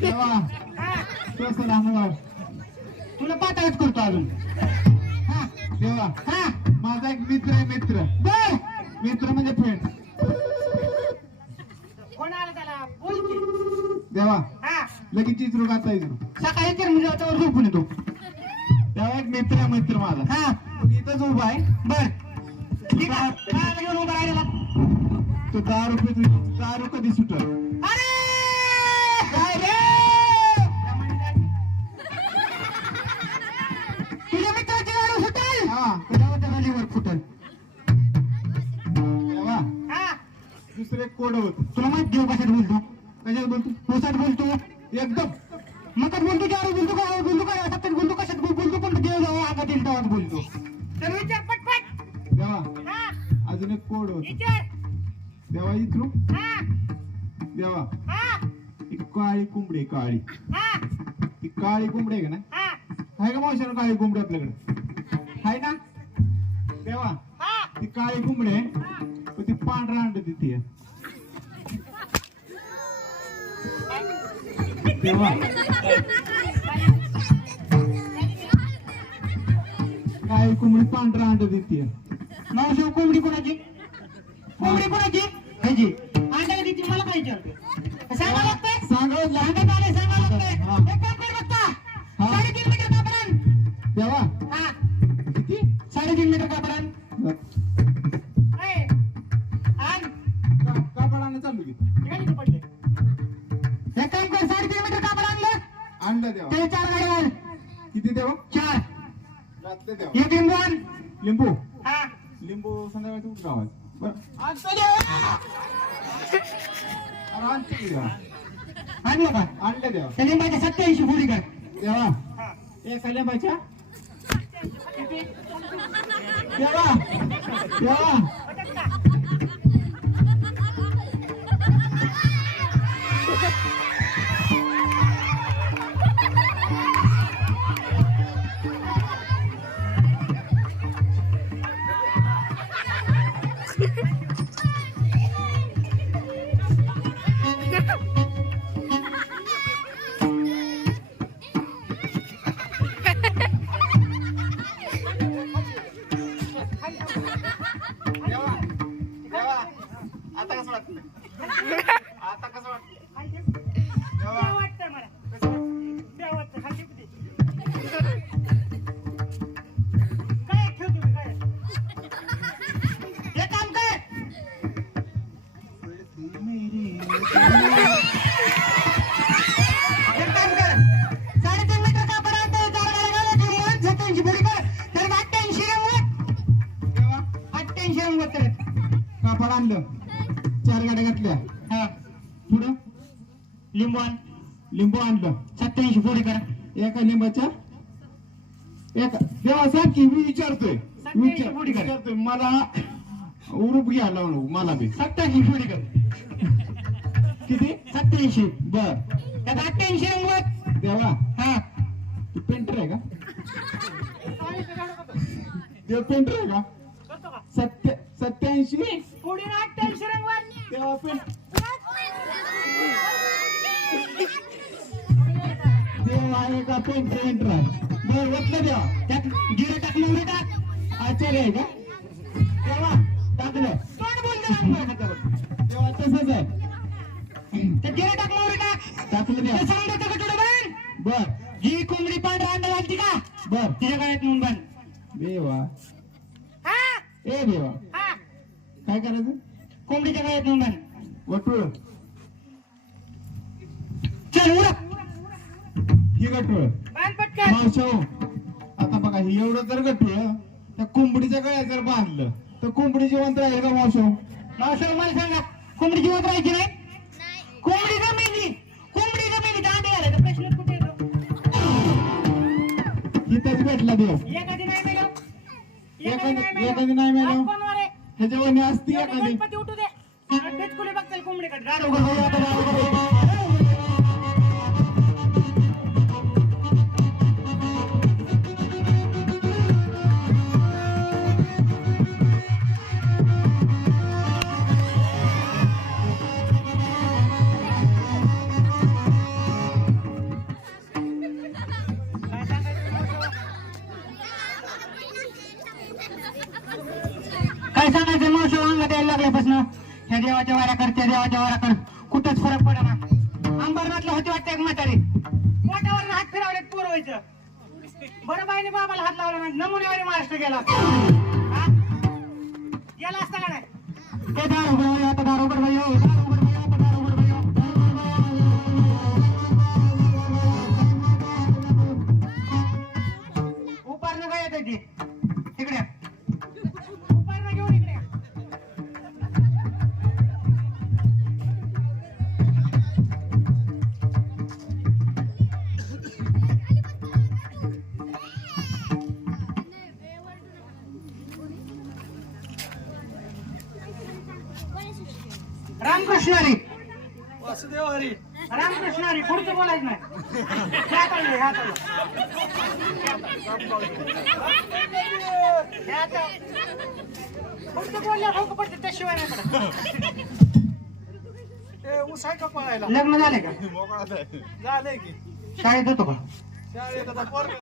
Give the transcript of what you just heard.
देवा हा कसं राहणार तुला पाताळच करतो अजून हा देवा हा माझा एक मित्र आहे मित्र बर मित्र म्हणजे फ्रेंड कोण आला त्याला बोल की देवा हा लगेच चित्रू गाता इथून सकाळी तर म्हणजे त्यावर झोपून येतो तेव्हा एक मित्र आहे मित्र माझा हा तो इथंच उभा आहे बर ठीक आहे काय घेऊन उभा राहिला तो 10 रुपये कधी सुटल अरे काय रे तुझ्या मित्राची गाडी सुटेल हा त्याच्यावर त्याला लिव्हर फुटेल देवा हा दुसरे कोड होत तुला माहित देव कशात बोलतो कशात बोलतो पोसात बोलतो एकदम मकात बोलतो चार बोलतो काय बोलतो काय सत्तर बोलतो कशात बोलतो पण देव जाऊ आगात येईल तेव्हाच बोलतो तर विचार पटपट देवा हा अजून एक कोड होत विचार देवा इथरू हा देवा हा एक काळी कोंबडी आहे, काळी हा ती काळी कोंबडी आहे का ना हा आहे का मावशीला काळी कोंबडी आपल्याकडे आहे ना देवा हा ती काळी कोंबडी आहे पण ती पांढरा अंड देते देवा काळी कोंबडी पांढरा अंड देते मावशी कोंबडी कोणाची कोंबडी कोणाची ह्याची अंडा किती मला काय विचारते सांगा लागतंय सांगावंच लागतं. सांगत आले सांगा लागतंय हा. एक काम कर बघता हा. 3.5 मीटर कापडान देवा हा किती 3.5 मीटर कापडान आण कापडाने चालू की काय किती पडले एक काम कर 3.5 मीटर कापड आणलं अंड देवा त्याला 4 गाड्या आण किती देवा 4 घातले देवा एक लिंबू आण लिंबू हा लिंबू संध्याकाळी कुठं गावात बरं आणतो देवा अरे आणतो की देवा आणलं का आणलं देवा त्या लिंबाच्या 87 फुडी कर देवा हा एका लिंबाच्या किती देवा देवा देवा देवा आता कसं वाटतं आता कसं वाटतं देवा वाटतं मला कसं वाटतं देव वाटतं खाली किती काय ठेव तुम्ही काय हे काम कर एक काम कर 3.5 मीटर कापड आणतो 4 गाड्या घालायची मग 87 फुडी कर तर 88 रंगवत देवा 88 रंगवत तर कापड आणलं 4 गाड्या घातल्या हा पुढं लिंबू आण लिंबू आणलं 87 फुडी कर एका लिंबाच्या एका देवा सांग की मी विचारतोय 87 फुडी कर विचारतोय मला उरूप घ्या लावू मला बी 87 फुडी कर किती 87 बर त्यात 88 रंगवत देवा हा तू पेंटर आहे का देव पेंटर आहे का करतो का 87 फुडी 88 रंगवत देवा पेंट देव आहे का पेंटर आहे बर म्हटलं देवा त्यात जिरे टाक मोहरी टाक आचार्य आहे का देवा टाकलं तोंड बोलतो रंगवत हातावर देवा तसंच आहे त्यात जिरे टाक मोहरी टाक टाकलं ते देवा सांगतो कटोडं बांध बर जी कोंबडी पांढरा अंडा घालती का बर तिच्या गळ्यात नेऊन बांध देवा हा ए देवा हा काय करायचं कोंबडीच्या गळ्यात नेऊन बांध वटुळ चल उरक ही गटुळ बांध पटकन मावशो आता बघा ही एवढं जर गटुळ त्या कोंबडीच्या गळ्यात जर बांधलं तर कोंबडी जिवंत राहील का मावशो मावशी मला सांगा कोंबडी जिवंत राहायची नाही कोंबडी जमिनी अंडे घालायचा प्रश्न कुठे येतो इथंच भेटला देव एखादी नाही मेलो एखादी नाही मेलो. कोणवर आहे ह्याच्यावर असती एवढी एखादी गणपती उठू दे बेचकुले बघताल कोंबडीकडे गाडो देवाच्या वाऱ्या कर, त्या देवाच्या वाऱ्या कर, कुठंच फरक पडा ना. अंबरनाथला होती वाटतं एक म्हातारी, पोटावर हात फिरवलेत पुरवायचं. बरं बाईने बाबाला हात लावला नाही, नमुन्यावर महाराष्ट्र गेला असता. हा? गेला असता का नाही? ते दारू उघड आता दारू उघड भाई, दारू उघड भाई, आता दारू उघड भाई. उपारणं काय येतं ते तिकडे, उपारणं घेऊन इकडे या. रामकृष्ण हरी, वासुदेव हरी. रामकृष्ण हरी, पुढचं बोलायचं नाही. ह्या चाललंय, ह्या चाललंय. ह्या चाललंय. पुढचं बोलल्या भोक पडते, त्याशिवाय नाही पडत. ते उसाय का पळायला लग्न झाले का? मोकळा आहे. झालंय की शाळेत होतो का? शाळेत आता पोरगं